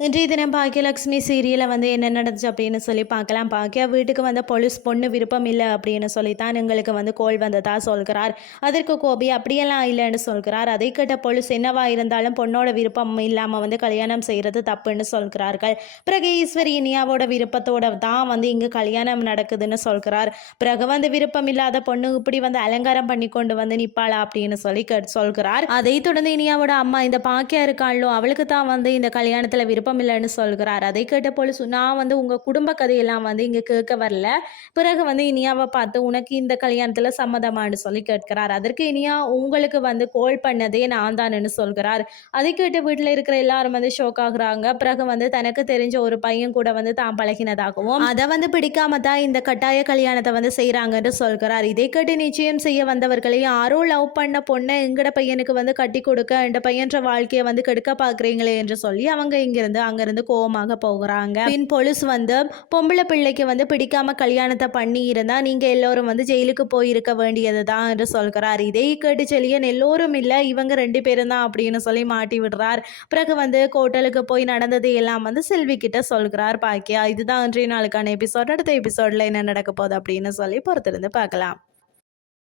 இன்றைய தினம் பாக்கியலக்ஷ்மி சீரியலில் வந்து என்ன நடந்துச்சு அப்படின்னு சொல்லி பார்க்கலாம். பாக்கியா வீட்டுக்கு வந்த போலீஸ் பொண்ணு விருப்பம் இல்லை அப்படின்னு சொல்லித்தான் எங்களுக்கு வந்து கோல் வந்ததா சொல்கிறார். அதற்கு கோபி அப்படியெல்லாம் இல்லைன்னு சொல்கிறார். அதை கேட்ட போலீஸ் என்னவா இருந்தாலும் பொண்ணோட விருப்பம் இல்லாமல் வந்து கல்யாணம் செய்கிறது தப்புன்னு சொல்கிறார்கள். பிறகு ஈஸ்வரி இனியாவோட விருப்பத்தோட தான் வந்து இங்கே கல்யாணம் நடக்குதுன்னு சொல்கிறார். பிறகு வந்து விருப்பம் இல்லாத பொண்ணு இப்படி வந்து அலங்காரம் பண்ணி கொண்டு வந்து நிப்பாளா? அப்படின்னு சொல்லி கேட்டு சொல்கிறார். அதை தொடர்ந்து இனியாவோட அம்மா இந்த பாக்கியா இருக்காளோ அவளுக்கு தான் வந்து இந்த கல்யாணத்தில் விருப்பம் விருப்பமில்லைன்னு சொல்கிறார். அதை கேட்ட போலீஸ் நான் வந்து உங்கள் குடும்ப கதையெல்லாம் வந்து இங்கே கேட்க வரல. பிறகு வந்து இனியாவை பார்த்து உனக்கு இந்த கல்யாணத்தில் சம்மதமானு சொல்லி கேட்கிறார். அதற்கு இனியா உங்களுக்கு வந்து கோல் பண்ணதே நான் தானேன்னு சொல்கிறார். அதை கேட்டு வீட்டில் இருக்கிற எல்லாரும் வந்து ஷோக் ஆகுறாங்க. பிறகு வந்து தனக்கு தெரிஞ்ச ஒரு பையன் கூட வந்து தான் பழகினதாகவும் அதை வந்து பிடிக்காம தான் இந்த கட்டாய கல்யாணத்தை வந்து செய்கிறாங்கன்னு சொல்கிறார். இதை கேட்டு நிச்சயம் செய்ய வந்தவர்களையும் யாரோ லவ் பண்ண பொண்ணை எங்கட பையனுக்கு வந்து கட்டி கொடுக்க இந்த பையன்ற வாழ்க்கையை வந்து கெடுக்க பார்க்குறீங்களே என்று சொல்லி அவங்க இங்கிருந்து அங்கிருந்து கோவமாக போகிறாங்க. பின் போலீஸ் வந்து பொம்பளை பிள்ளைக்கு வந்து பிடிக்காம கல்யாணத்தை பண்ணி இருந்தா நீங்க எல்லோரும் வந்து ஜெயிலுக்கு போயிருக்க வேண்டியது தான் என்று சொல்கிறார். இதை கேட்டு செல்லியன் எல்லோரும் இல்லை இவங்க ரெண்டு பேரும் தான் அப்படின்னு சொல்லி மாட்டி விடுறார். பிறகு வந்து கோட்டலுக்கு போய் நடந்தது எல்லாம் வந்து செல்வி கிட்ட சொல்கிறார். பாக்கியா இதுதான் இன்றைய நாளுக்கான எபிசோட். அடுத்த எபிசோட்ல என்ன நடக்க போகுது? அப்படின்னு சொல்லி பொறுத்திருந்து பார்க்கலாம்.